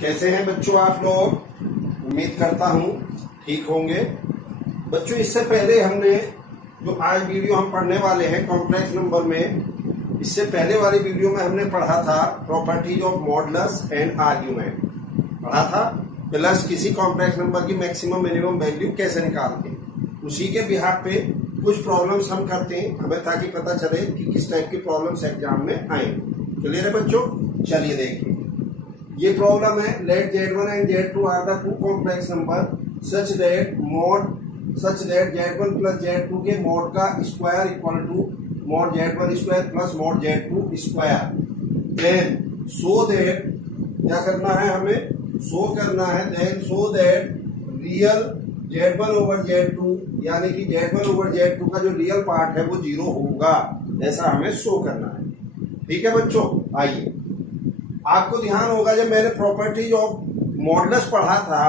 कैसे हैं बच्चों आप लोग? उम्मीद करता हूं ठीक होंगे। बच्चों इससे पहले हमने जो आज वीडियो हम पढ़ने वाले हैं कॉम्प्लेक्स नंबर में, इससे पहले वाली वीडियो में हमने पढ़ा था properties of modulus and argument पढ़ा था, प्लस किसी कॉम्प्लेक्स नंबर की मैक्सिमम मिनिमम वैल्यू कैसे निकालते हैं। उसी के बिहाफ पे कुछ प्रॉब्लम्स हम करते हैं हमें, ताकि पता चले कि किस टाइप की प्रॉब्लम्स एग्जाम में आएंगे। क्लियर है बच्चों? चलिए देखिए, ये प्रॉब्लम है let Z1 and Z2 are the two complex number such that Z1 plus Z2 के मॉड का square equal to mod Z1 square plus mod Z2 square. Then show that क्या करना है हमें? शो करना है then show that real Z1 over Z2 यानी कि Z1 ओवर Z2 का जो रियल पार्ट है वो 0 होगा, ऐसा हमें शो करना है। ठीक है बच्चों, आइए आपको ध्यान होगा जब मैंने प्रॉपर्टीज ऑफ मॉडुलस पढ़ा था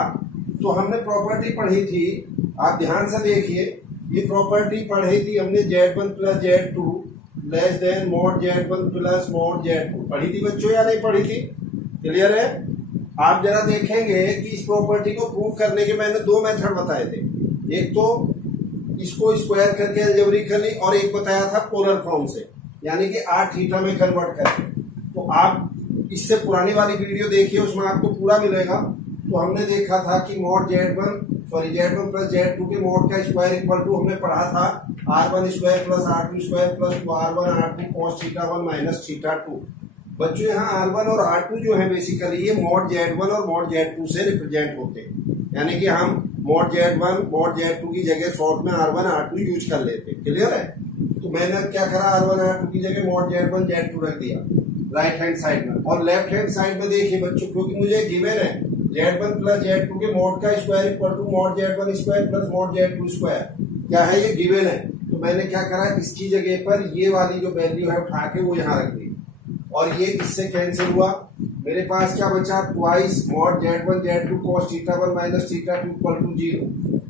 तो हमने प्रॉपर्टी पढ़ी थी, आप ध्यान से देखिए, ये प्रॉपर्टी पढ़ी थी हमने Z1 plus Z2 less than mod Z1 plus mod Z2 पढ़ी थी बच्चों या नहीं पढ़ी थी? क्लियर है? आप जरा देखेंगे कि इस प्रॉपर्टी को प्रूव करने के मैंने दो मेथड बताए थे, एक तो इसको स्क्वायर करके अलजेब्रिकली और एक बताया था पोलर फॉर्म से यानी कि r थीटा में कन्वर्ट करके। तो आप इससे पुरानी वाली वीडियो देखिए, उसमें आपको पूरा मिलेगा। तो हमने देखा था कि मॉड Z1 प्लस Z2 के मॉड का स्क्वायर इक्वल टू हमने पढ़ा था R1 square plus R2 square plus R1 R2 cos θ1 minus θ2। बच्चों यहाँ R1 और R2 जो है बेसिकली ये मॉड Z1 और मॉड Z2 से रिप्रेजेंट होते हैं, यानी कि हम मॉड Z1 मॉड Z2 की जगह शॉर्ट में R1 R2 यूज कर लेते हैं। क्लियर है? तो मैंने अब क्या करा, R1 R2 की जगह मॉड Z1 Z2 रख दिया राइट हैंड साइड में, और लेफ्ट हैंड साइड में देखिए बच्चों, क्योंकि मुझे गिवन है Z1 प्लस Z2 के मॉड का square equal to mod Z1 square plus mod Z2 square, क्या है ये गिवन है। तो मैंने क्या करा, इसकी जगह पर ये वाली जो वैल्यू है उठा के वो यहाँ रख दी और ये इससे कैंसिल हुआ। मेरे पास क्या बचा, twice mod Z1 Z2 cos θ1 minus θ2 equal to 0।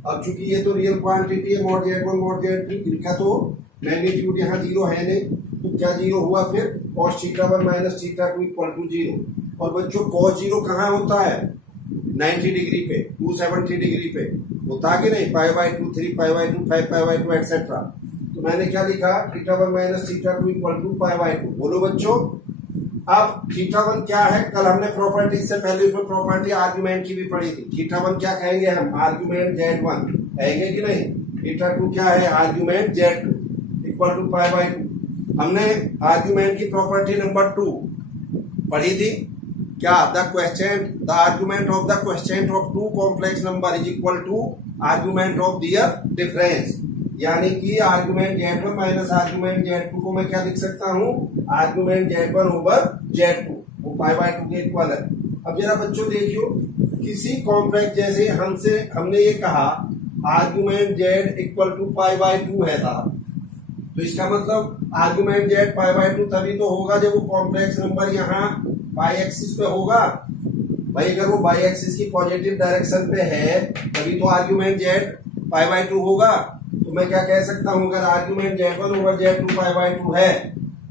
अब चूंकि ये तो रियल क्वांटिटी है मॉड Z1 मॉड Z2 लिखा, तो मैग्नीट्यूड यहाँ 0 है नहीं, तो क्या 0 हुआ फिर cos θ1 माइनस θ2 इक्वल टू 0। और बच्चों cos 0 कहाँ होता है? 90 डिग्री पे, 270 डिग्री पे होता कि नहीं, π/2 3π/2 5π/2 एक्सेट्रा। तो मैंने क्या लिखा, θ1 माइनस θ2 इक्वल टू π/2। बोलो बच्चों, अब θ1 क्या है? कल हमने प्रॉपर्टी से पहले उसमें प्रॉपर्टी आर्ग्यूमेंट की भी पढ़ी थी। θ1 क्या कहेंगे हम? आर्ग्यूमेंट Z1 कहेंगे कि नहीं। θ2 क्या है? Argument Z2 equal to π/2। हमने आर्ग्यूमेंट की प्रॉपर्टी नंबर 2 पढ़ी थी क्या? The argument of the question of two complex number is equal to argument of their difference, यानी कि argument Z1 minus argument Z2 को मैं क्या लिख सकता हूँ? आर्ग्यूमेंट Z1 ओवर Z2, वो π/2 के इक्वल है। अब जरा बच्चों देखियो, किसी कॉम्प्लेक्स जैसे हमने ये कहा आर्ग्यूमेंट Z इक्वल टू π/2 है था, तो इसका मतलब आर्ग्यूमेंट Z π/2 तभी तो होगा जब वो कॉम्प्लेक्स नंबर यहाँ बाई एक्सिस पे होगा। भाई अगर वो बाई एक्सिस की पॉजिटिव डायरेक्शन पे है तभी तो आर्ग्यूमेंट Z π/2 होगा। तो मैं क्या कह सकता हूँ, अगर आर्ग्यूमेंट Z1 ओवर Z2 π/2 है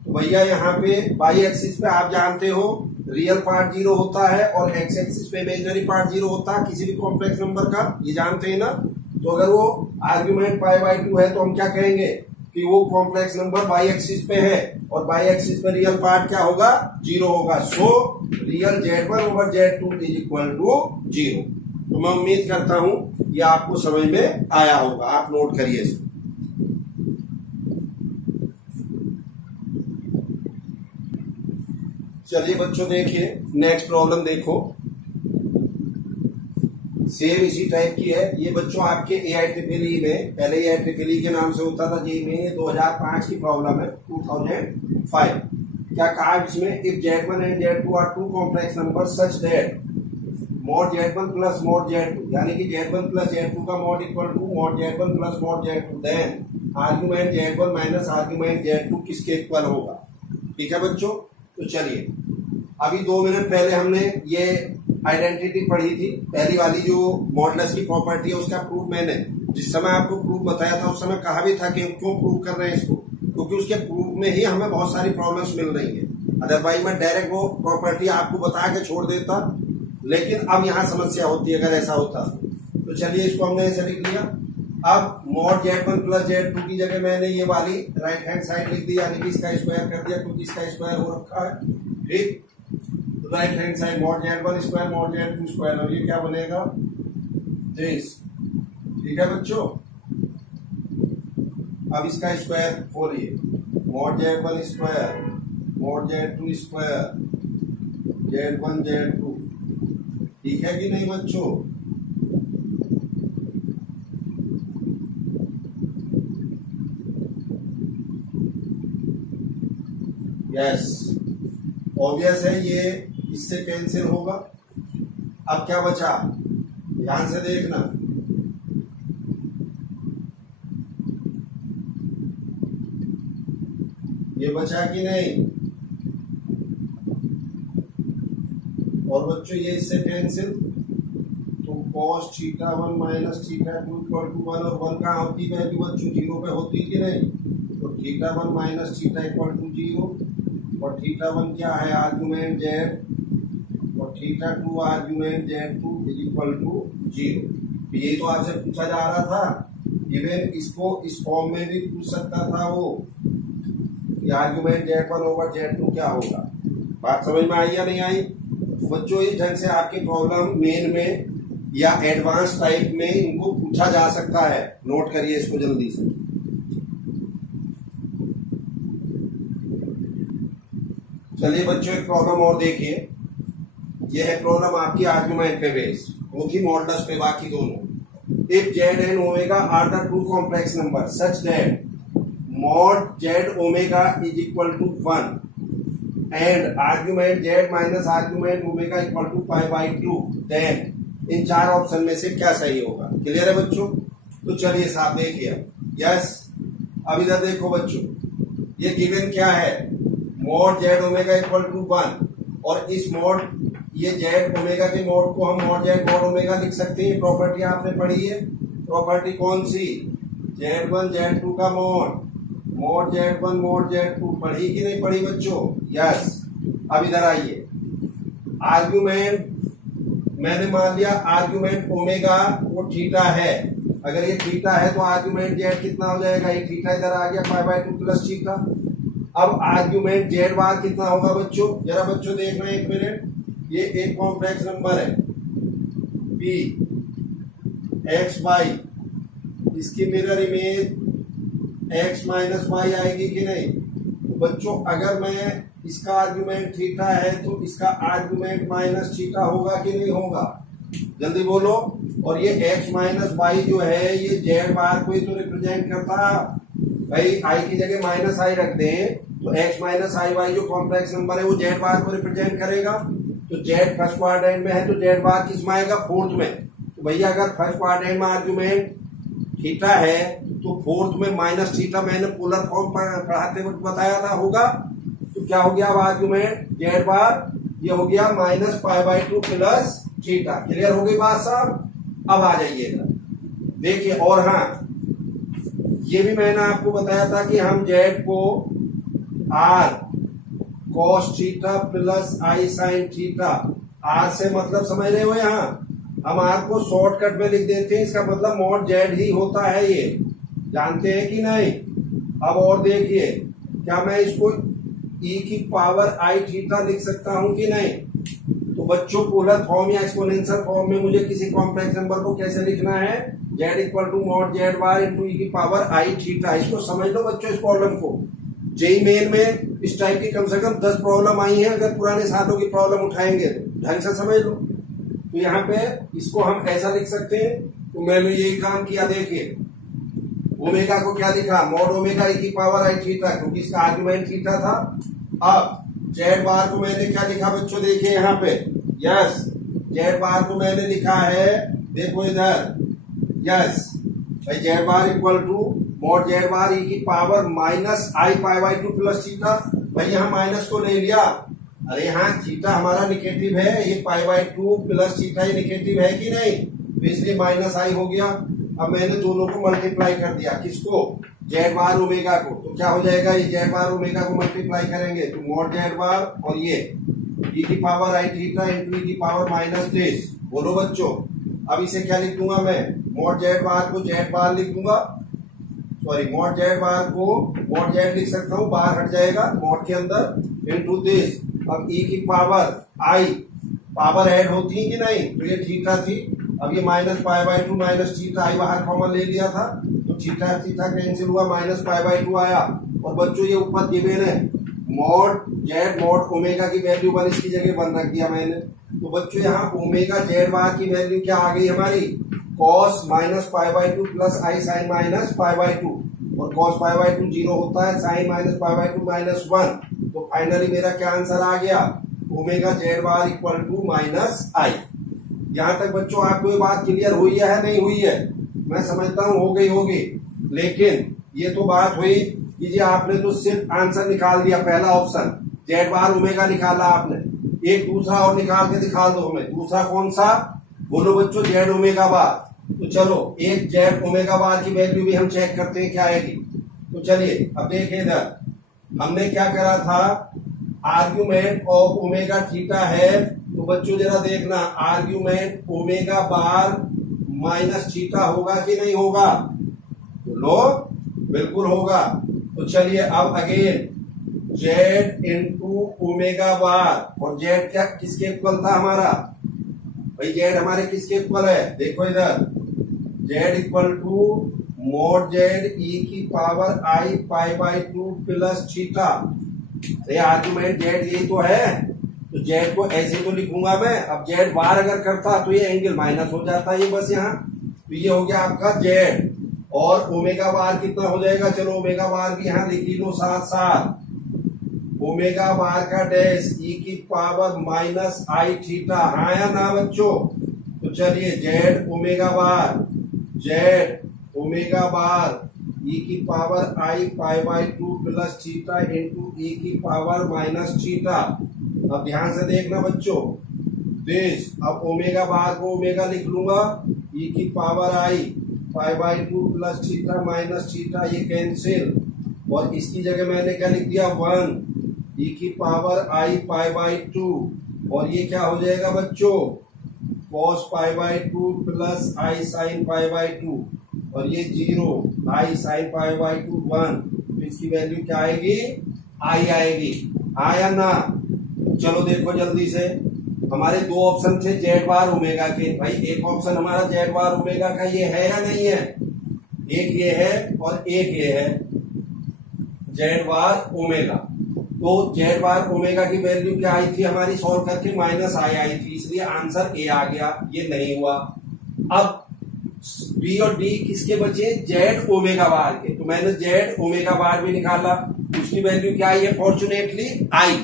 तो भैया यहाँ पे बाई एक्सिस पे आप जानते हो रियल पार्ट 0 होता है और एक्स एक्सिस पे इमेजिनरी पार्ट 0 होता है किसी भी कॉम्प्लेक्स नंबर का, ये जानते हैं ना। तो अगर वो आर्ग्यूमेंट π/2 है तो हम क्या कहेंगे कि वो कॉम्प्लेक्स नंबर बाई एक्सिस पे है और बाई एक्सिस पे रियल पार्ट क्या होगा? 0 होगा। So real Z1 over Z2 is equal to 0। तो मैं उम्मीद करता हूं ये आपको समझ में आया होगा, आप नोट करिए इसको। चलिए बच्चों देखिए, नेक्स्ट प्रॉब्लम देखो, सेम इसी टाइप की है। ये बच्चों आपके AIEEE में, पहले AIEEE के नाम से होता था, जेईई में 2005 की प्रॉब्लम है, 2005। क्या कहा इसमें, if Z1 and Z2 are two complex number such that mod Z1 plus mod Z2 यानी कि Z1 प्लस Z2 का mod equal to mod Z1 plus mod Z2, then argument Z1 minus argument Z2 किसके equal होगा। ठीक है बच्चों, तो चलिए अभी 2 मिनट पहले हमने ये आइडेंटिटी पढ़ी थी, पहली वाली जो मॉडुलस की प्रॉपर्टी है उसका प्रूफ मैंने जिस समय आपको प्रूफ बताया था उस समय कहा भी था कि हम क्यों प्रूव कर रहे हैं इसको, क्योंकि उसके प्रूफ में ही हमें बहुत सारी प्रॉब्लम्स मिल रही है। अदरवाइज मैं डायरेक्ट वो प्रॉपर्टी आपको बता के छोड़ देता लेकिन अब यहां समस्या होती है अगर ऐसा होता। तो चलिए इसको हमने ऐसे लिख लिया। अब mod Z1 प्लस Z2 की जगह मैंने ये वाली राइट हैंड साइड लिख दी, यानी कि इसका स्क्वायर कर दिया क्योंकि इसका स्क्वायर हो रखा है। ठीक, right hand side mod Z1 square mod Z2 square, और ये क्या बनेगा 30। ठीक है बच्चों, अब इसका स्क्वायर खोलिए, mod Z1 square mod Z2 square Z1 Z2। ठीक है कि नहीं बच्चों? यस, ऑब्वियस है, ये इससे कैंसिल होगा। अब क्या बचा, ध्यान से देखना, ये बचा कि नहीं? और बच्चों ये इससे कैंसिल, तो cos θ1 माइनस θ2 इक्वल टू 1, और 1 का होती वैल्यू बच्चों 0 पे होती कि नहीं? तो θ1 माइनस θ इक्वल टू 0, और θ1 क्या है आर्ग्यूमेंट z, और θ2 argument z2 is equal to 0। ये तो आपसे पूछा जा रहा था, इवन इसको इस फॉर्म में भी पूछ सकता था वो, आर्ग्यूमेंट Z1 ओवर Z2 क्या होगा। बात समझ में आई या नहीं आई? बच्चों इस ढंग से आपके प्रॉब्लम मेन में या एडवांस टाइप में इनको पूछा जा सकता है। नोट करिए इसको जल्दी से। चलिए बच्चों एक प्रॉब्लम और देखिए, यह है प्रॉब्लम आपकी आर्ग्यूमेंट पे बेस, वो थी मॉडल्स पे बाकी दोनों। If Z and omega are the two complex numbers such that mod Z omega is equal to 1 and argument Z minus argument omega equal to pi by 2, then इन चार option में से क्या सही होगा। क्लियर है बच्चों? तो चलिए साहब देखिए। यस, अब इधर देखो बच्चों, ये गिवन क्या है, mod Z omega equal to 1, और इस mod ये Z ओमेगा के mod को हम mod Z mod omega लिख सकते हैं। प्रॉपर्टी आपने पढ़ी है, प्रॉपर्टी कौन सी, Z1 Z2 का mod Z1 mod Z2 पढ़ी कि नहीं पढ़ी बच्चों? यस। अब इधर आइए, आर्ग्यूमेंट मैंने मान लिया आर्ग्यूमेंट ओमेगा वो थीटा है, अगर ये थीटा है तो आर्ग्यूमेंट जेड कितना हो जाएगा, ये थीटा इधर आ गया पाई बाय 2 प्लस थीटा। अब आर्ग्यूमेंट जेड बार कितना होगा बच्चों, जरा बच्चों देखना एक मिनट, ये एक कॉम्प्लेक्स नंबर है p x y, इसकी mirror image x minus y आएगी कि नहीं। तो बच्चों अगर मैं इसका आर्ग्यूमेंट थीटा है तो इसका आर्ग्यूमेंट माइनस थीटा होगा कि नहीं होगा, जल्दी बोलो। और ये x माइनस वाई जो है ये जेड बार को ही तो रिप्रेजेंट करता, भाई आई की जगह माइनस आई रख दें तो x माइनस आई वाई जो कॉम्प्लेक्स नंबर है वो जेड बार को रिप्रेजेंट करेगा। तो जेड फर्स्ट क्वाड्रेंट में है तो जेड बार किस में आएगा, फोर्थ में। तो भैया अगर फर्स्ट क्वाड्रेंट में आर्ग्यूमेंट थीटा है तो फोर्थ में माइनस थीटा मैंने पोलर फॉर्म पढ़ाते वक्त बताया था होगा। तो क्या हो गया अब आर्ग्यूमेंट जेड बार, ये हो गया minus pi by 2 plus theta. Clear हो गई बात साहब। अब आ जाइएगा देखिए, और हाँ ये भी मैंने आपको बताया था कि हम जेड को r cos theta plus i sine theta, r से मतलब समझ रहे हो, यहाँ हम आर को शॉर्टकट में लिख देते हैं, इसका मतलब मॉड जेड ही होता है, ये जानते हैं कि नहीं। अब और देखिए, क्या मैं इसको e की पावर आई थीटा लिख सकता हूं कि नहीं। तो बच्चों पोलर फॉर्म या एक्सपोनेंशियल फॉर्म में मुझे किसी कॉम्प्लेक्स नंबर को कैसे लिखना है, z equal to mod z bar into e की पावर आई थीटा। इसको समझ लो बच्चों, इस प्रॉब्लम को जेई मेन में इस टाइप की कम से कम 10 प्रॉब्लम आई है, अगर पुराने सालों की प्रॉब्लम उठाएंगे तो ढंग से समझ लो। तो यहाँ पे इसको हम ऐसा लिख सकते हैं, तो मैंने यही काम किया। देखिए ओमेगा को क्या लिखा, मॉड ओमेगा ई की पावर आई थीटा, क्योंकि इसका आर्ग्यूमेंट थीटा था। अब जेड बार को मैंने क्या लिखा बच्चों, देखिए यहाँ पे, यस जेड बार को मैंने लिखा है, देखो इधर, यस भाई z bar equal to mod z bar e की power minus i pi by 2 plus theta. भाई यहाँ माइनस को ले लिया, अरे यहाँ थीटा हमारा निगेटिव है, ये पाई बाय 2 प्लस थीटा ये निगेटिव है कि नहीं, तो इसलिए माइनस आई हो गया। अब मैंने दोनों को मल्टीप्लाई कर दिया, किसको, जेड बार ओमेगा को। तो क्या हो जाएगा, ये जेड बार ओमेगा को मल्टीप्लाई करेंगे तो मॉड जेड बार और ये ई की power i theta into e की पावर माइनस 10। बोलो बच्चों, अब इसे क्या लिख दूंगा मैं, मॉड जेड बार को जेड बार लिख दूंगा, सॉरी मॉड जेड बार को मॉड जेड लिख सकता हूँ, बाहर हट जाएगा मॉड के अंदर, इंटू 10। अब ई की पावर आई, पावर ऐड होती है कि नहीं, तो ये थीटा थी, अब ये minus pi by 2 minus theta, i बाहर कॉमन ले लिया था तो थीटा थीटा कैंसिल हुआ, माइनस पाई बाई 2 आया। और बच्चों ये ऊपर गिवन है मॉड जेड मॉड ओमेगा की वैल्यू 1 इसकी जगह 1 रख दिया मैंने। तो बच्चों यहाँ ओमेगा जेड बार की वैल्यू क्या आ गई हमारी, cos minus pi by 2 plus i sine minus pi by 2, और कॉस पाई बाई 2 जीरो होता है, sine minus pi by 2 minus 1। तो फाइनली मेरा क्या आंसर आ गया, omega z bar equal to minus i. यहाँ तक बच्चों आपको ये बात क्लियर हुई है नहीं हुई है, मैं समझता हूँ हो गई होगी। लेकिन ये तो बात हुई कि जी आपने तो सिर्फ आंसर निकाल दिया, पहला ऑप्शन जेड बार ओमेगा निकाला आपने, एक दूसरा और निकाल के दिखा दो हमें, दूसरा कौन सा, बोलो बच्चों जेड ओमेगा बार। तो चलो एक जेड ओमेगा बार की वैल्यू भी हम चेक करते हैं क्या आएगी। तो चलिए अब देखिए इधर हमने क्या करा था, आर्ग्यूमेंट ऑफ ओमेगा थीटा है, तो बच्चों जरा देखना आर्ग्यूमेंट ओमेगा बार माइनस थीटा होगा कि नहीं होगा, तो लो बिल्कुल होगा। तो चलिए अब अगेन जेड इंटू ओमेगा बार, और जेड क्या किसके इक्वल था हमारा, भाई जेड हमारे किसके इक्वल है, देखो इधर z equal to mod z e की power i pi by 2 plus theta. Argument z यही तो है, तो जेड को ऐसे तो लिखूंगा मैं। अब जेड बार अगर करता तो ये एंगल माइनस हो जाता है ये बस यहाँ, तो ये हो गया आपका जेड, और ओमेगा बार कितना हो जाएगा, चलो ओमेगा बार भी यहाँ लिख लो साथ साथ, ओमेगा बार का डैश ई की पावर माइनस आई थीटा, हाँ या ना बच्चों। तो चलिए z omega bar, z omega bar e की power i pi by 2 plus theta into e की पावर माइनस थीटा। अब ध्यान से देखना बच्चों, दिस अब ओमेगा बार को ओमेगा लिख लूंगा, ई की power i pi by 2 plus theta minus theta, ये कैंसिल, और इसकी जगह मैंने क्या लिख दिया 1 ई की पावर आई पाई बाई 2, और ये क्या हो जाएगा बच्चों cos pi by 2 plus i sine pi by 2, और ये 0 आई साइन पाई बाई 2 1, तो इसकी वैल्यू क्या आएगी, आई आएगी, आया ना। चलो देखो जल्दी से, हमारे दो ऑप्शन थे जेड बार ओमेगा के, भाई एक ऑप्शन हमारा जेड बार ओमेगा का ये है या नहीं है, एक ये है और एक ये है जेड बार ओमेगा। तो जेड बार ओमेगा की वैल्यू क्या आई थी हमारी सॉल्व करके, माइनस आई थी, इसलिए आंसर ए आ गया, ये नहीं हुआ। अब बी और डी किसके बचे, जेड ओमेगा बार के, तो मैंने जेड ओमेगा बार भी निकाला, उसकी वैल्यू क्या आई है, फॉर्चुनेटली आई,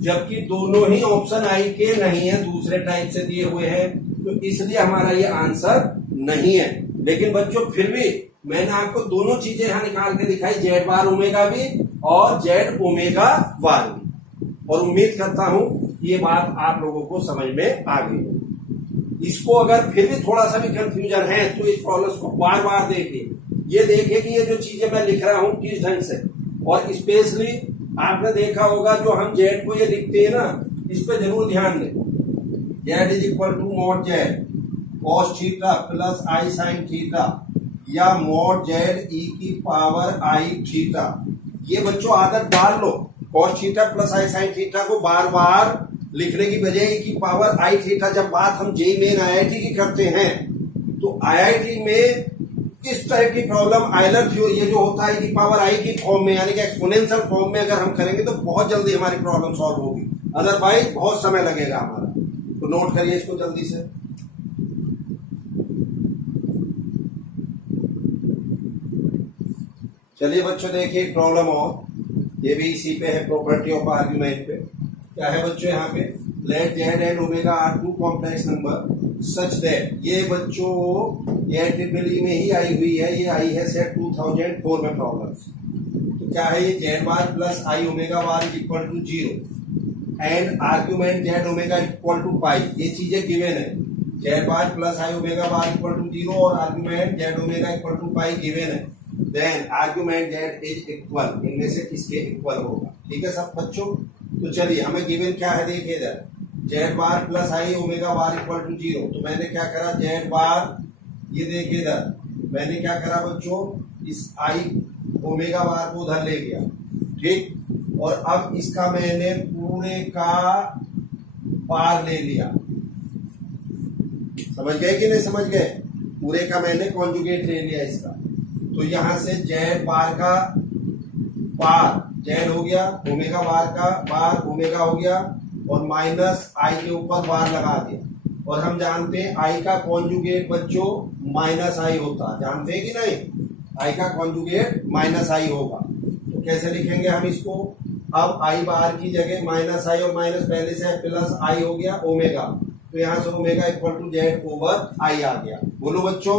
जबकि दोनों ही ऑप्शन आई के नहीं है, दूसरे टाइप से दिए हुए हैं, तो इसलिए हमारा ये आंसर नहीं है। लेकिन बच्चों फिर भी मैंने आपको दोनों चीजें यहां निकाल के दिखाई, जेड बार ओमेगा भी और जेड ओमेगा बार भी, और उम्मीद करता हूं ये बात आप लोगों को समझ में आ गई। इसको अगर फिर भी थोड़ा सा भी कंफ्यूजन है तो इस प्रॉब्लम को बार बार देखिए, ये देखिए कि ये जो चीजें मैं लिख रहा हूं किस ढंग से, और स्पेशली आपने देखा होगा जो हम जेड को ये लिखते हैं ना, इस पे जरूर ध्यान दें, z is equal to mod z cos theta plus i sine theta, या मॉड जेड ई की पावर आई थीटा। ये बच्चों आदत डाल लो, cos theta plus i sine theta को बार बार लिखने की बजाय की पावर आई थीटा। जब बात हम जेई मेन आईआईटी की करते हैं तो आईआईटी में इस तरह की प्रॉब्लम आयलर थ्योरी, ये जो होता है कि पावर आई की फॉर्म में यानी कि एक्सपोनेंशियल फॉर्म में अगर हम करेंगे तो बहुत जल्दी हमारी प्रॉब्लम सॉल्व होगी, अदरवाइज बहुत समय लगेगा हमारा। तो नोट करिए इसको जल्दी से। चलिए बच्चों देखिए प्रॉब्लम, और ये भी इसी पे है, प्रॉपर्टी ऑफ आर्ग्यूमेंट पे। क्या है बच्चों यहाँ पे, let z and omega are two complex number such that, ये बच्चों ये ट्रिपल में ही आई हुई है, ये आई है सेट 2004 में प्रॉब्लम। तो क्या है ये z bar plus i omega bar is equal to 0 and argument z omega equal to pi, ये चीजें गिवन है, z bar plus i omega bar equal to 0 और argument z omega equal to pi given है। Then argument z is equal, इनमें से किसके equal होगा, ठीक है सब बच्चों। तो चलिए हमें गिवन क्या है देखिए इधर, z bar plus i omega bar equal to 0। तो मैंने क्या करा, जेड बार, ये देखिए इधर मैंने क्या करा बच्चों, इस आई ओमेगा बार को उधर ले गया, ठीक। और अब इसका मैंने पूरे का बार ले लिया, समझ गए कि नहीं समझ गए, पूरे का मैंने कॉन्जुगेट ले लिया इसका। तो यहां से जेड बार का बार जेड हो गया, ओमेगा बार का बार ओमेगा हो गया, और माइनस आई के ऊपर बार लगा दिया। और हम जानते हैं आई का कॉन्जुगेट बच्चों माइनस आई होता, जानते हैं कि नहीं, आई का कॉन्जुगेट माइनस आई होगा। तो कैसे लिखेंगे हम इसको, अब आई बार की जगह माइनस आई, और माइनस पहले से प्लस आई हो गया ओमेगा, तो यहां से omega equal to z over i आ गया। बोलो बच्चों।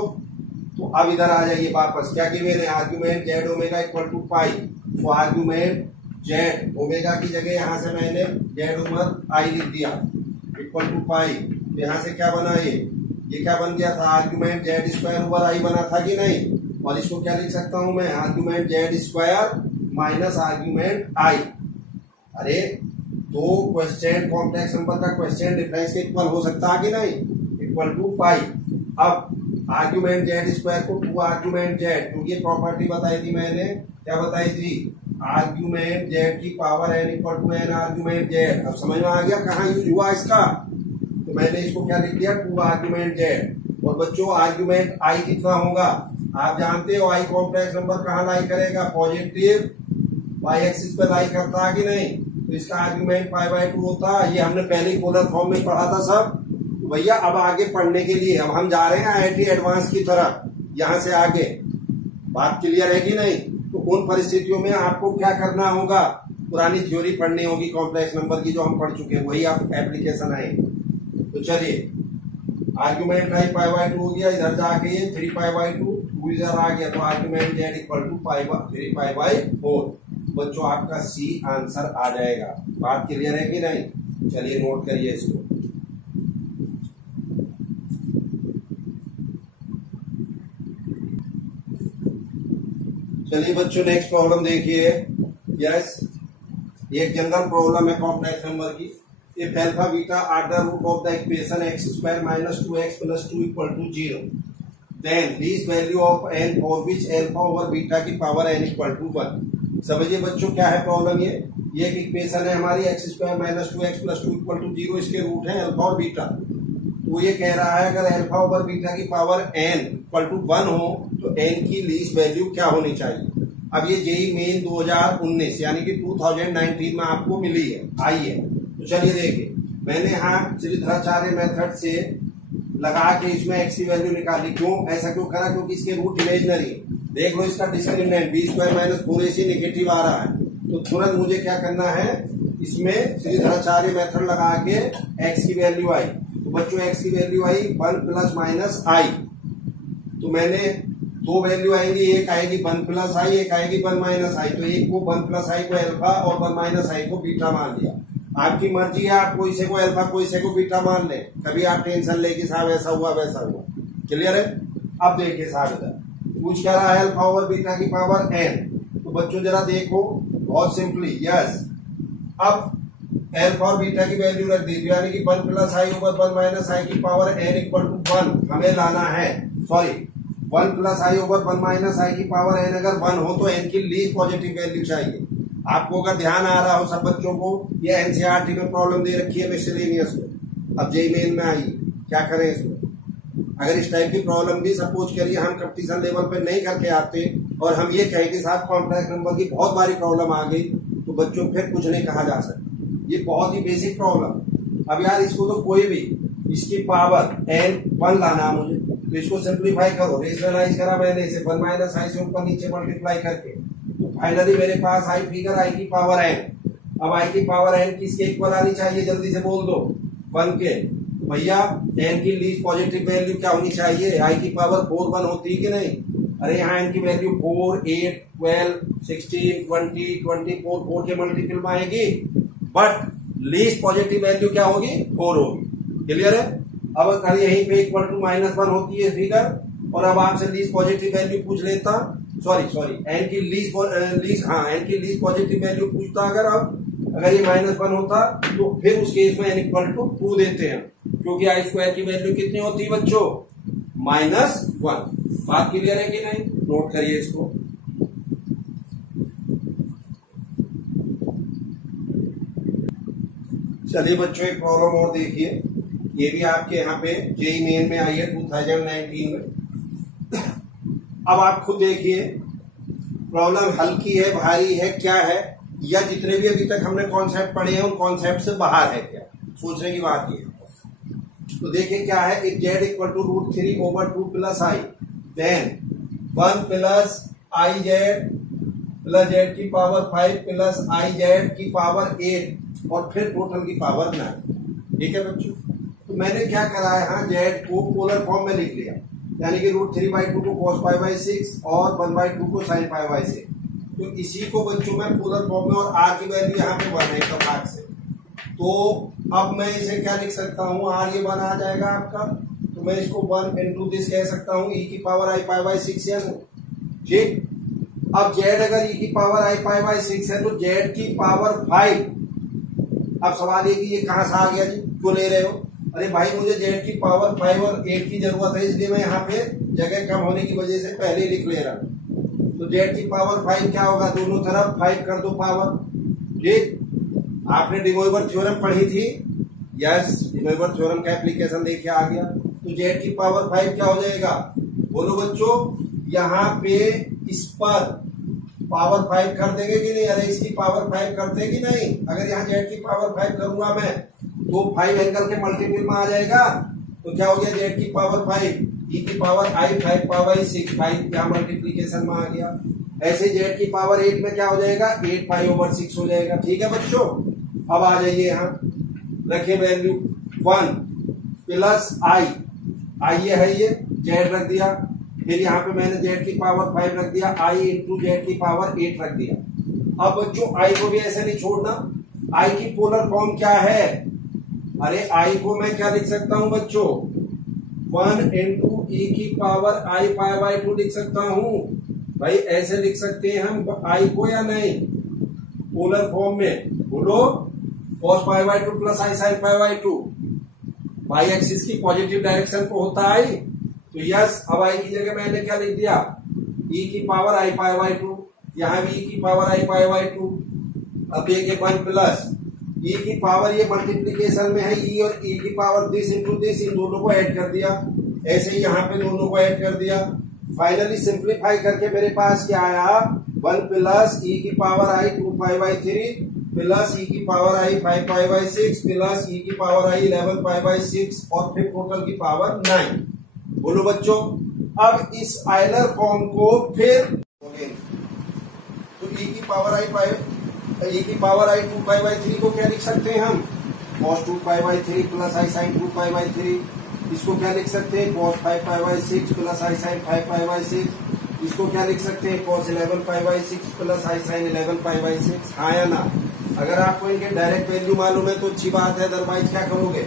तो अब इधर आ जाइए वापस, क्या गिवन है, argument z omega equal to pi. तो आर्ग्यूमेंट जेड ओमेगा की जगह यहां से मैंने जेड ओवर आई लिख दिया इक्वल टू पाई। तो यहां से क्या बना, ये क्या बन गया था, आर्ग्यूमेंट जेड स्क्वायर ओवर आई बना था कि नहीं। और इसको क्या लिख सकता हूं मैं, argument z square minus argument i. अरे दो क्वेश्चन कॉम्प्लेक्स नंबर का क्वेश्चन डिफरेंस के इक्वल हो सकता है कि नहीं, इक्वल टू पाई। अब आर्ग्यूमेंट जेड स्क्वायर को टू आर्ग्यूमेंट जेड, क्योंकि प्रॉपर्टी बताई थी मैंने, क्या बताई थी, आर्ग्यूमेंट जेड की power n equal to n argument z. अब समझ में आ गया कहाँ यूज हुआ इसका। तो मैंने इसको क्या लिख दिया, टू आर्ग्यूमेंट जेड। और बच्चों आर्ग्यूमेंट आई कितना होगा, आप जानते हो आई कॉम्प्लेक्स नंबर कहाँ लाई करेगा, पॉजिटिव वाई एक्सिस पे लाई करता है कि नहीं। तो इसका आर्ग्यूमेंट पाई बाय 2 होता है, ये हमने पहले पोलर फॉर्म में पढ़ा था सब। तो भैया अब आगे पढ़ने के लिए अब हम जा रहे हैं IIT एडवांस की तरफ, यहां से आगे बात क्लियर है कि नहीं। तो उन परिस्थितियों में आपको क्या करना होगा, पुरानी थ्योरी पढ़नी होगी कॉम्प्लेक्स नंबर की जो हम पढ़ चुके हैं, वही आप एप्लीकेशन आए। तो चलिए आर्ग्यूमेंट आई पाई बाय 2 हो गया, इधर जाके ये 3 पाई बाय 2 इधर आ गया। तो argument z equal to 3 pi by 4। बच्चों आपका सी आंसर आ जाएगा। बात क्लियर है कि नहीं, चलिए नोट करिए इसको। चलिए बच्चों नेक्स्ट प्रॉब्लम देखिए। यस, एक जनरल प्रॉब्लम है कॉम्प्लेक्स नंबर की। If alpha beta are the root of the equation x square minus 2x plus 2 equal to 0, then least value of n for which alpha over beta की power n equal to 1। समझिए बच्चों क्या है problem, ये एक equation है हमारी x square minus 2x plus 2 equal to 0, इसके रूट है अल्फा और बीटा। तो ये कह रहा है अगर अल्फा ओवर बीटा की पावर n इक्वल टू 1 हो तो n की लीस्ट वैल्यू क्या होनी चाहिए। अब ये जेई मेन 2019 यानी कि 2019 में आपको मिली है, आई है। तो चलिए देखिए, मैंने यहाँ श्रीधराचार्य मेथड से लगा के इसमें एक्स की वैल्यू निकाली। क्यों ऐसा क्यों करा, क्योंकि इसके रूट इमेजनरी। देख लो इसका discriminant b square minus 4ac negative आ रहा है। तो तुरंत मुझे क्या करना है, इसमें श्रीधराचार्य मेथड लगा के एक्स की वैल्यू आई। तो बच्चों एक्स की वैल्यू आई 1 प्लस माइनस आई। तो मैंने दो वैल्यू आएंगी, एक आएगी 1 प्लस आई, एक आएगी 1 माइनस आई। तो एक को 1 प्लस आई को अल्फा और 1 माइनस आई को बीटा मान लिया। आपकी मर्जी है, आप कोई से को अल्फा कोई से को बीटा मान ले, कभी आप टेंशन ले कि साहब ऐसा हुआ वैसा हुआ। क्लियर है। अब देखिए साहब इधर पूछ क्या रहा है, अल्फा ओवर बीटा की पावर n। तो बच्चों जरा देखो बहुत सिंपली, यस। अब अल्फा और बीटा की वैल्यू रख दी, यानी कि 1 plus i over 1 minus i की पावर n इक्वल टू 1 हमें लाना है। Sorry 1 plus i over 1 minus i की पावर n अगर 1 हो तो n की लीस्ट पॉजिटिव वैल्यू चाहिए। आपको अगर ध्यान आ रहा हो सब बच्चों को, ये एनसीईआरटी में प्रॉब्लम दे रखी है मिसलेनियस को। अब जेई मेन में आई, क्या करें इसमें। अगर इस टाइप की प्रॉब्लम भी सपोज करिए हम कंपटीशन लेवल पे नहीं करके आते और हम ये कहें कि साथ कॉम्प्लेक्स नंबर की बहुत बारी प्रॉब्लम आ गई, तो बच्चों फिर कुछ नहीं कहा जा सकता। ये बहुत ही बेसिक प्रॉब्लम। अब यार इसको तो कोई भी इसकी पावर n1 लाना मुझे, तो इसको सिंप्लीफाई करो, रेशनलाइज करा मैंने इसे 1 माइनस आई से ऊपर नीचे मल्टीप्लाई करके। तो फाइनली मेरे पास आई फिगर आई की पावर n। अब आई की पावर n किसके इक्वल आनी चाहिए, जल्दी से बोल दो, 1 के। भैया n की लीस्ट पॉजिटिव वैल्यू क्या होनी चाहिए, आई की पावर 4 1 होती है कि नहीं। अरे यहाँ n की वैल्यू 4 8 12 16 20 24 4 के मल्टीपल में आएगी, बट लीस्ट पॉजिटिव वैल्यू क्या होगी, 4 होगी। क्लियर है। अब अगर यहीं पे इक्वल टू -1 होती है फिगर, और अब आपसे लीस्ट पॉजिटिव वैल्यू पूछ लेता, सॉरी एन की लीस्ट पॉजिटिव वैल्यू पूछता अगर, अब अगर ये -1 होता तो फिर उस केस में n इक्वल टू 2 देते हैं, क्योंकि आई स्क्वायर की वैल्यू कितनी होती है बच्चों? -1। बात क्लियर है कि नहीं? नोट करिए इसको। चलिए बच्चों एक प्रॉब्लम और देखिए, ये भी आपके यहाँ पे जेईई मेन में आई है 2019 में। अब आप खुद देखिए प्रॉब्लम हल्की है, भारी है, क्या है, या जितने भी अभी तक हमने कॉन्सेप्ट पढ़े हैं उन कॉन्सेप्ट से बाहर है क्या, सोचने की बात ये है। तो देखिए क्या है, एक z equal to √3/2 plus i, then 1 plus i z plus z की पावर 5 प्लस आई जेड की पावर 8 और फिर टोटल की पावर 9। ठीक है बच्चों, तो मैंने क्या करा है, हाँ जेड को पोलर फॉर्म में लिख लिया, यानी कि √3/2 को cos π/6 और 1/2 को sin π/6। तो इसी को बच्चों में पोलर फॉर्म में, और r की वैल्यू यहाँ पे 1 है इत्तेफाक से, तो अब मैं इसे क्या लिख सकता हूँ, r ये 1 आ जाएगा आपका, तो मैं इसको 1 into दिस कह सकता हूँ e की पावर i π/6 है ना। ठीक, अब z अगर e की पावर i π/6 है तो z की पावर 5। अब सवाल ये कि ये कहां से आ गया जी, क्यों ले रहे हो? अरे भाई मुझे z की पावर 5 और 8 की जरूरत है, इसलिए मैं यहाँ पे जगह कम होने की वजह से पहले लिख ले रहा हूं। तो z की पावर 5 क्या होगा, दोनों तरफ 5 कर दो पावर। ठीक, आपने डी मोइवर थ्योरम पढ़ी थी, यस, डी मोइवर थ्योरम का एप्लीकेशन देखिए आ गया। तो z की पावर 5 क्या हो जाएगा, बोलो बच्चों, यहाँ पे इस पर पावर 5 कर देंगे कि नहीं? अरे इसकी पावर 5 करते कि नहीं? अगर यहाँ z की पावर 5 करूंगा मैं तो 5 एंगल के मल्टीपल में आ जाएगा, तो क्या हो गया, z की पावर 5 e की पावर i 5 π/6, 5 क्या मल्टीप्लीकेशन में आ गया। ऐसे z की पावर 8 में क्या हो जाएगा, 8 π/6 हो जाएगा। ठीक है बच्चों, अब आ जाइए यहाँ, रखिए वैल्यू 1 प्लस आई ये है, ये z रख दिया, फिर यहाँ पे मैंने z की पावर 5 रख दिया, i इंटू z की पावर 8 रख दिया। अब बच्चों i को भी ऐसे नहीं छोड़ना, i की पोलर फॉर्म क्या है? अरे i को मैं क्या लिख सकता हूं बच्चों, 1 इंटू e की पावर i π/2 लिख सकता हूं। भाई ऐसे लिख सकते हैं हम i को या नहीं, पोलर फॉर्म में, बोलो cos π/2 plus i sin π/2, y axis की पॉजिटिव डायरेक्शन को होता है i, तो यस। अब i की जगह मैंने क्या लिख दिया, e की पावर i π/2, यहाँ भी e की पावर i π/2। अब देखिए 1 प्लस e की पावर, ये मल्टीप्लीकेशन में है, e और e की पावर दिस इंटू दिस, इन दोनों को ऐड कर दिया, ऐसे ही यहाँ पे दोनों को ऐड कर दिया। फाइनली सिंप्लीफाई करके मेरे पास क्या आया, 1 प्लस e की पावर i 2π/3 प्लस e की पावर i 5 π/6 प्लस e की पावर i 11 π/6 और फिर टोटल की पावर 9। बोलो बच्चों, अब इस आयलर फॉर्म को फिर तो e की पावर i 2π/3 को क्या लिख सकते हैं हम, cos 2π/3 प्लस i sin 2π/3। इसको क्या लिख सकते हैं, cos 5π/6 प्लस i sin 5π/6। इसको क्या लिख सकते हैं, cos 11 π/6 प्लस i sin 11 π/6। हाँ या ना? अगर आपको इनके डायरेक्ट वैल्यू मालूम है तो अच्छी बात है, अदरवाइज क्या करोगे।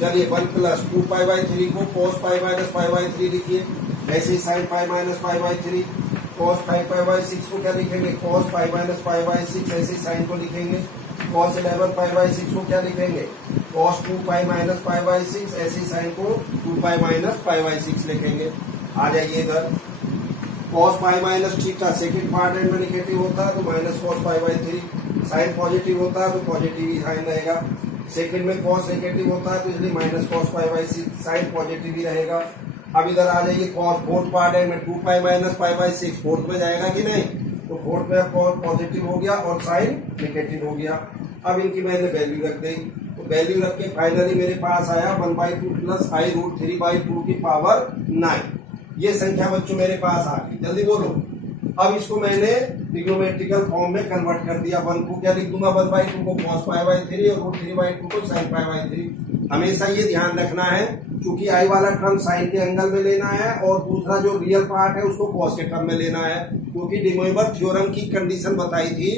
चलिए 1 प्लस 2π/3 को cos π माइनस π/3 लिखिए, ऐसे sin π माइनस π/3। cos 5π/6 को क्या लिखेंगे, cos π माइनस π/6, ऐसे sin को लिखेंगे। cos 11 π/6 को क्या लिखेंगे, cos 2π माइनस π/6, ऐसे sin को 2π माइनस π/6 लिखेंगे। आ जाइए इधर, cos π minus theta second part end में निगेटिव होता है तो माइनस cos π/3, साइन पॉजिटिव होता है तो पॉजिटिव ही साइन रहेगा। सेकंड में cos नेगेटिव होता है तो इसलिए माइनस cos π/6, साइन पॉजिटिव ही रहेगा। अब इधर आ जाइए, cos फोर्थ पार्ट है में 2π माइनस π/6 फोर्थ में जाएगा कि नहीं, तो फोर्थ में cos पॉजिटिव हो गया और साइन नेगेटिव हो गया। अब इनकी मैंने वैल्यू रख दी, तो वैल्यू रख के फाइनली मेरे पास आया 1/2 प्लस i √3/2 की पावर 9। ये संख्या बच्चों मेरे पास आ गई, जल्दी बोलो। अब इसको मैंने ट्रिग्नोमेट्रिकल फॉर्म में कन्वर्ट कर दिया, 1 को क्या लिख दूंगा, 1/2 को cos π/3 और √3/2 को sin π/3। हमेशा ये ध्यान रखना है, क्योंकि आई वाला टर्म साइन के एंगल में लेना है और दूसरा जो रियल पार्ट है उसको cos के टर्म में लेना है, क्योंकि डी मोइवर थ्योरम की कंडीशन बताई थी,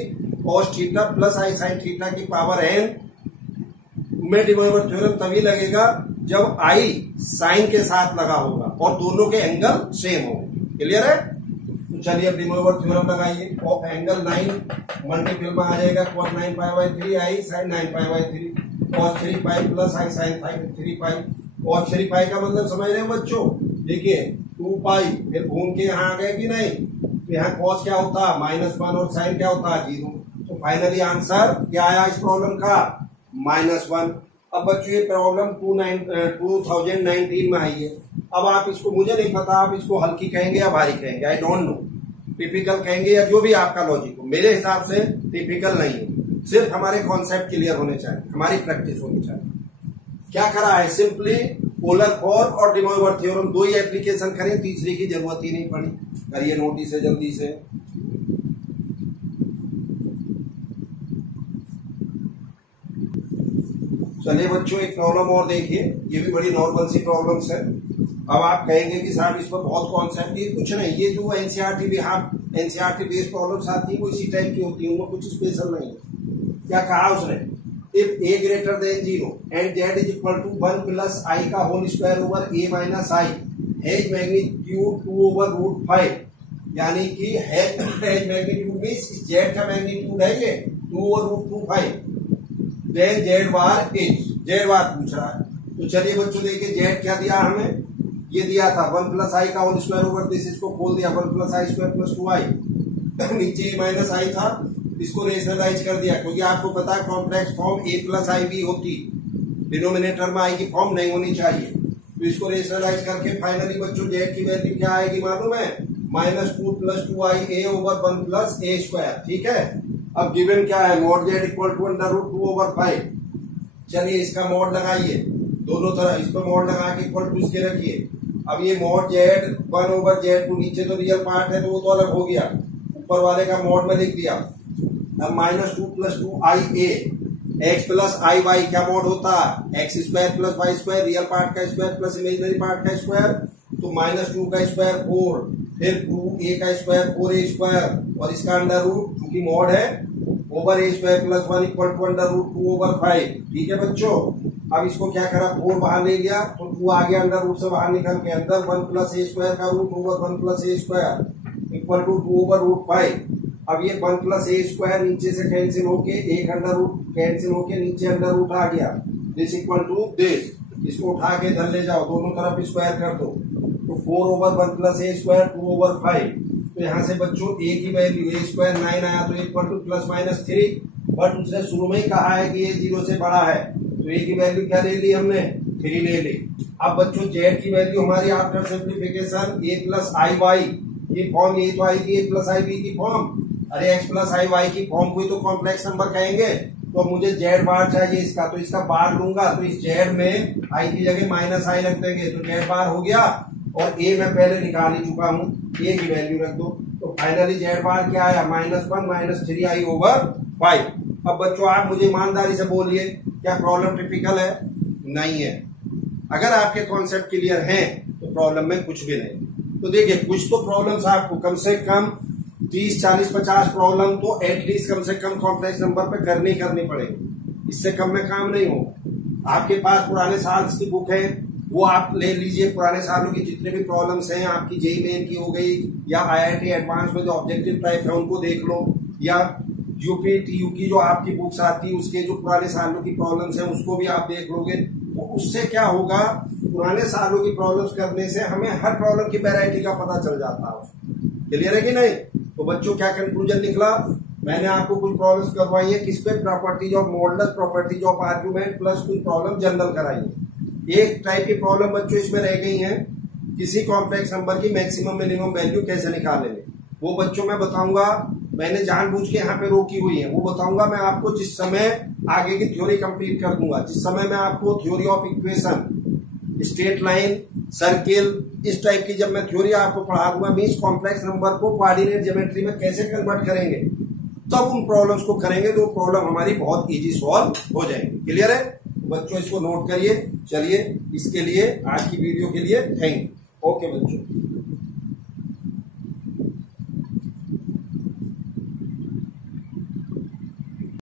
cos theta plus i sin theta की पावर n में डी मोइवर थ्योरम तभी लगेगा जब i साइन के साथ लगा होगा और दोनों के एंगल सेम हो। क्लियर है? चलिए अब डिमोवर थ्योरम लगाइए। और एंगल 9 मल्टीपल में आ जाएगा cos 9 pi by 3 I sin 9 pi by 3 cos 3 pi plus I sin 3 pi. cos 3 पाई का मतलब समझ रहे हैं बच्चों? देखिए 2 पाई, फिर घूम के यहाँ आ गए कि नहीं, तो यहाँ cos क्या होता है -1 और sin क्या होता है 0। तो फाइनली आंसर क्या आया इस प्रॉब्लम का -1। अब बच्चों ये प्रॉब्लम 2019 में आई है। अब आप इसको, मुझे नहीं पता आप इसको हल्की कहेंगे या भारी कहेंगे, आई डोंट नो, टिपिकल कहेंगे या जो भी आपका लॉजिक हो। मेरे हिसाब से टिपिकल नहीं है, सिर्फ हमारे कॉन्सेप्ट क्लियर होने चाहिए, हमारी प्रैक्टिस होनी चाहिए। क्या करा है, सिंपली पोलर फॉर्म और डी मोइवर थ्योरम दो ही एप्लीकेशन करें, तीसरी की जरूरत ही नहीं पड़ी। करिए नोटिस से जल्दी से। चलिए बच्चों एक प्रॉब्लम और देखिए, ये भी बड़ी नॉर्मल सी प्रॉब्लम्स है। अब आप कहेंगे कि साहब इस पर बहुत कॉन्सेप्ट, ये कुछ नहीं, ये जो एनसीईआरटी बेस्ड प्रॉब्लम्स आती है वो इसी टाइप की होती है, उनमें कुछ स्पेशल नहीं है। क्या कहा उसने, if a greater than 0 and z is equal to 1 plus i का whole square over a minus i has magnitude 2 over root 5, यानी कि हैज मैग्नीट्यूड मींस z का मैग्नीट्यूड है ये 2 over root 2 5, then z bar is, z bar पूछ रहा है। तो चलिए बच्चों देखिए z क्या दिया हमें, ये दिया था 1 प्लस आई का होल स्क्वायर ओवर दिस, इसको खोल दिया 1 प्लस आई स्क्वायर प्लस 2i, नीचे माइनस आई था, इसको रेशनलाइज कर दिया, क्योंकि आपको पता है कॉम्प्लेक्स फॉर्म a प्लस आई भी होती, डिनोमिनेटर में आई की फॉर्म नहीं होनी चाहिए। तो इसको रेशनलाइज करके फाइनली बच्चों z की वैल्यू क्या आएगी मालूम है, -2 plus 2i a over 1 plus a square. ठीक है, अब गिवन क्या है, mod z equal to under root 2 over 5। चलिए इसका मॉड लगाइए, दोनों तरफ इस पर मॉड लगा के इक्वल टू इसके रखिए। अब ये मॉड z 1 ओवर z2, नीचे तो रियल पार्ट है तो वो तो अलग हो गया, ऊपर वाले का मॉड में लिख दिया। अब -2 प्लस 2ia x plus i y क्या मॉड होता है, x square plus y square, real part का स्क्वायर प्लस इमेजिनरी पार्ट का स्क्वायर, तो -2 का स्क्वायर 4, फिर 2a का स्क्वायर 4a स्क्वायर, और इसका अंडर रूट चूंकि मॉड है over a square plus 1 equal to under root 2 over 5। ठीक है बच्चों, अब इसको क्या करा, 4 बाहर ले लिया तो 2 आ गया अंडर रूट से बाहर निकल के, अंदर 1 प्लस a स्क्वायर का root over 1 plus a square equal to 2 over root 5। अब ये 1 प्लस a स्क्वायर नीचे से कैंसिल होके एक अंडर रूट कैंसिल होके नीचे अंडर रूट आ गया, दिस इक्वल टू दिस, इसको उठा के इधर ले जाओ, दोनों तरफ स्क्वायर कर दो, तो 4 over 1 plus a square 2 over 5। तो यहाँ से बच्चों a की वैल्यू a स्क्वायर 9 आया तो equal two plus minus 3, but उसने शुरू में ही कहा है कि ये 0 से बड़ा है, तो a की वैल्यू क्या ले ली हमने, 3 ले ली। अब बच्चों z की वैल्यू हमारी after simplification a plus i y की फॉर्म, यही तो आई थी a प्लस आई बी की फॉर्म, अरे x प्लस आई वाई की फॉर्म को ही तो कॉम्प्लेक्स नंबर कहेंगे, तो मुझे z बार चाहिए इसका, तो इसका बार लूंगा, तो इस z में i की जगह माइनस आई रख देंगे, तो z बार हो गया, और a मैं पहले निकाल ही चुका हूँ, a की वैल्यू रख दो, तो फाइनली z बार क्या आया, -1 माइनस 3i ओवर 5। अब बच्चों आप मुझे ईमानदारी से बोलिए, क्या प्रॉब्लम टिपिकल है? नहीं है। अगर आपके कॉन्सेप्ट क्लियर हैं तो प्रॉब्लम में कुछ भी नहीं। तो देखिए कुछ तो प्रॉब्लम्स आपको कम से कम 30, 40, 50 प्रॉब्लम तो एटलीस्ट कम से कम कॉम्प्लेक्स नंबर पे करनी पड़ेगी, इससे कम में काम नहीं होगा। आपके पास पुराने साल की बुक है, वो आप ले लीजिए, पुराने सालों की जितने भी प्रॉब्लम्स हैं, आपकी जेईई मेन की हो गई या आईआईटी एडवांस में जो ऑब्जेक्टिव टाइप है उनको देख लो, या यूपी टीयू की जो आपकी बुक्स आती है उसके जो पुराने सालों की प्रॉब्लम्स हैं उसको भी आप देख लोगे। तो उससे क्या होगा, पुराने सालों की प्रॉब्लम्स करने से हमें हर प्रॉब्लम की वैरायटी का पता चल जाता है। क्लियर है कि नहीं? तो बच्चों क्या कंक्लूजन निकला, मैंने आपको कुछ प्रॉब्लम्स करवाई है, किस पे, properties of modulus, properties of argument, plus कुछ प्रॉब्लम जनरल कराई है। एक टाइप की प्रॉब्लम बच्चों इसमें रह गई है, किसी कॉम्प्लेक्स नंबर की मैक्सिमम मिनिमम वैल्यू कैसे निकालेंगे, वो बच्चों मैं बताऊंगा। मैंने जानबूझ के यहाँ पे रोकी हुई है, वो बताऊंगा मैं आपको जिस समय आगे की थ्योरी कंप्लीट कर दूंगा, जिस समय मैं आपको theory of equation, straight line, circle, इस टाइप की जब मैं थ्योरी आपको पढ़ा दूंगा, मीन्स कॉम्प्लेक्स नंबर को कोऑर्डिनेट ज्योमेट्री में कैसे कन्वर्ट करेंगे, तब उन प्रॉब्लम्स को करेंगे तो प्रॉब्लम हमारी बहुत इजी सॉल्व हो जाएंगी। क्लियर है बच्चों? इसको नोट करिए। चलिए इसके लिए आज की वीडियो के लिए थैंक यू। ओके बच्चों।